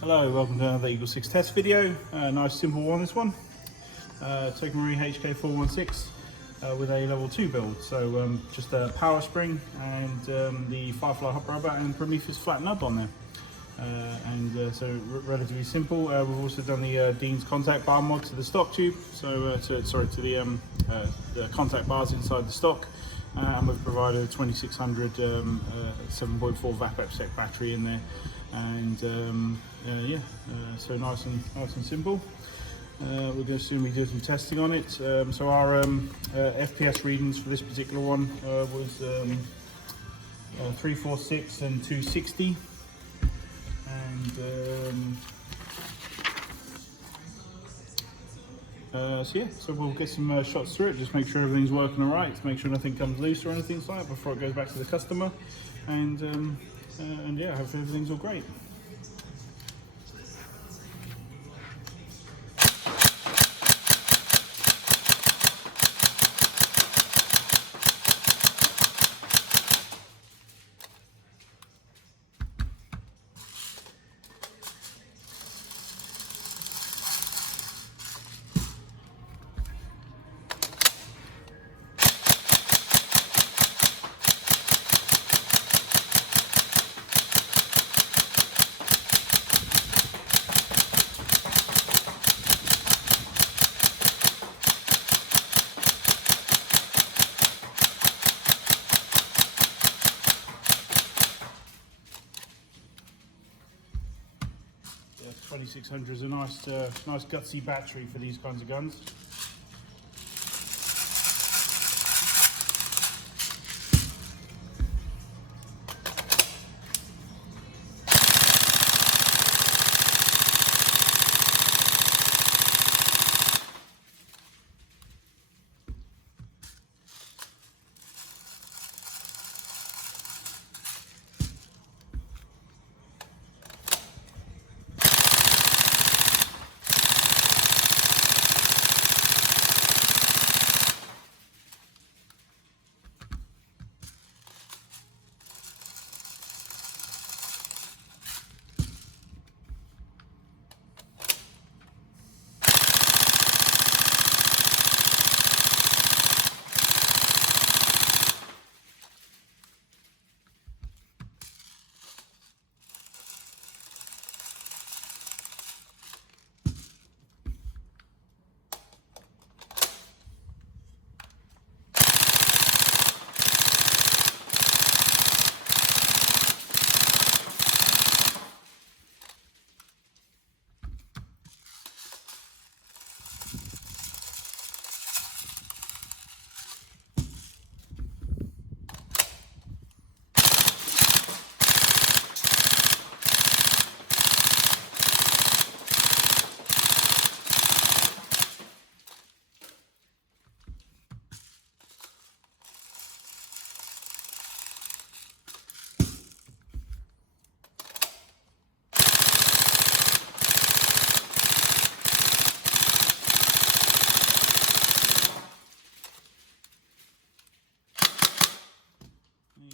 Hello, welcome to another EagleSix test video. Nice simple one this one. Tokamory HK416 with a level 2 build. So just a power spring and the Firefly Hop rubber and Prometheus flat nub on there. So relatively simple. We've also done the Dean's contact bar mod to the stock tube. So to the contact bars inside the stock. And we've provided a 2600 7.4 VAP battery in there, and so nice and simple. We're going to assume we did some testing on it. So our FPS readings for this particular one was 346 and 260, and so we'll get some shots through it, just make sure everything's working all right, make sure nothing comes loose or anything like that before it goes back to the customer, and yeah, hopefully everything's all great. Yeah, 2600 is a nice gutsy battery for these kinds of guns.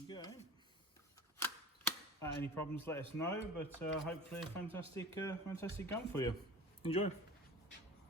There you go. Any problems, let us know, but hopefully a fantastic gun for you. Enjoy.